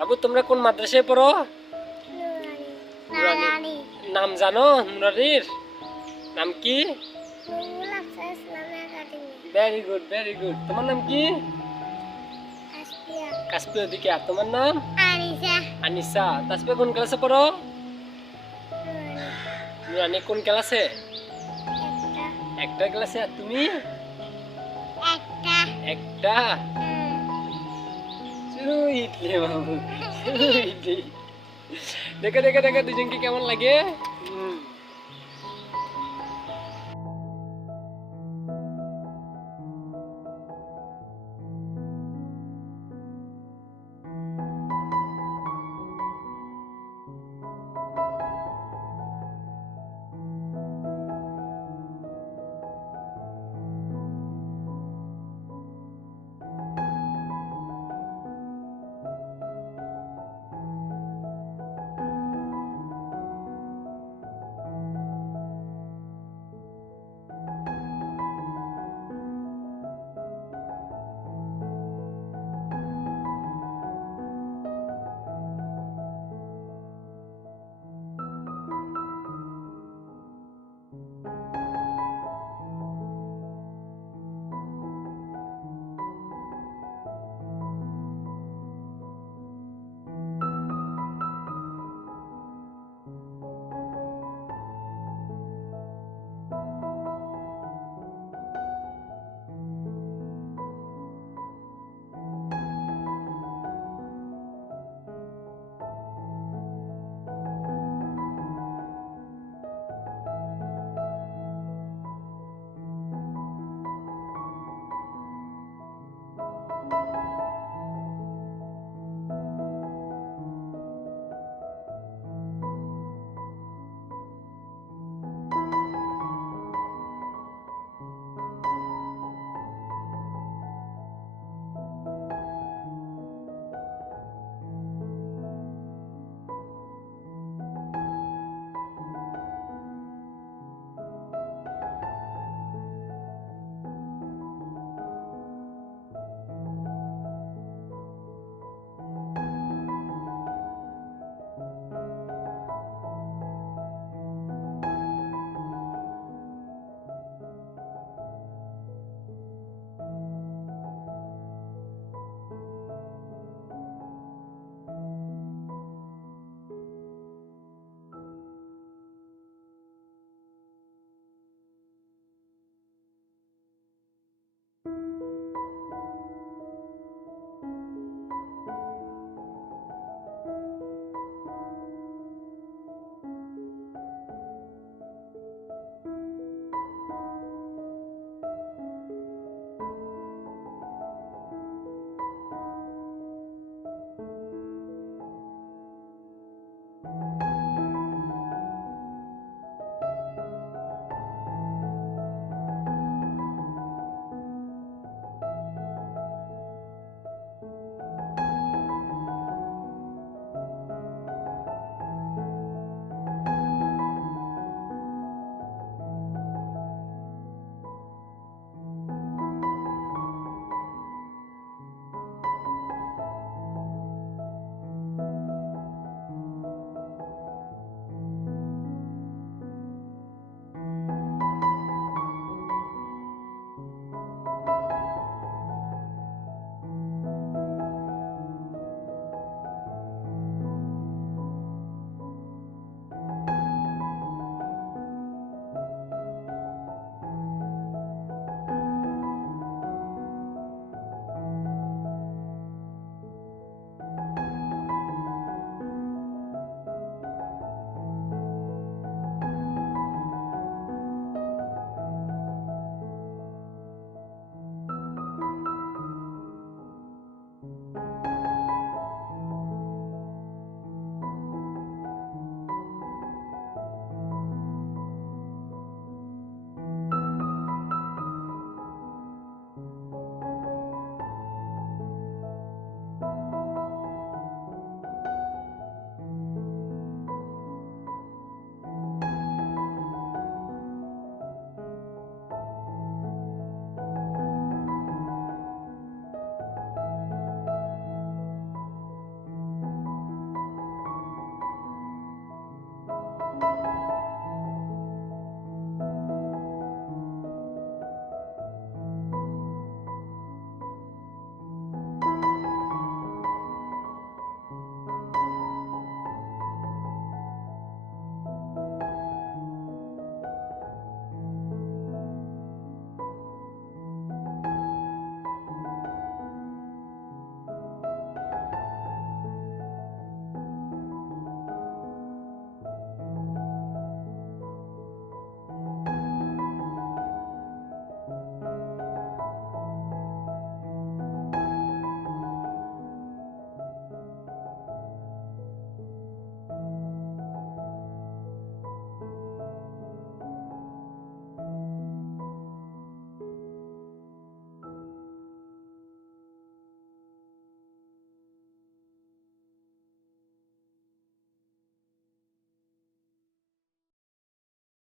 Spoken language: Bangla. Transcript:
বাবু তোমরা কোন মাদ্রাসায় পড়ো? নাম জানো নুরানির? নাম কি? ভেরি গুড ভেরি গুড তোমার নাম কি? কাশ্মীর দিকে। আর তোমার নাম? আনিসা। তাসবে কোন ক্লাসে পড়ো? নুরানি। কোন ক্লাসে? একটা। একটা ক্লাসে। আর তুমি? একটা। একটা। হুম, সুইটলি বাবু সুইটলি দেখে দেখে দেখে দুজনকে কেমন লাগে?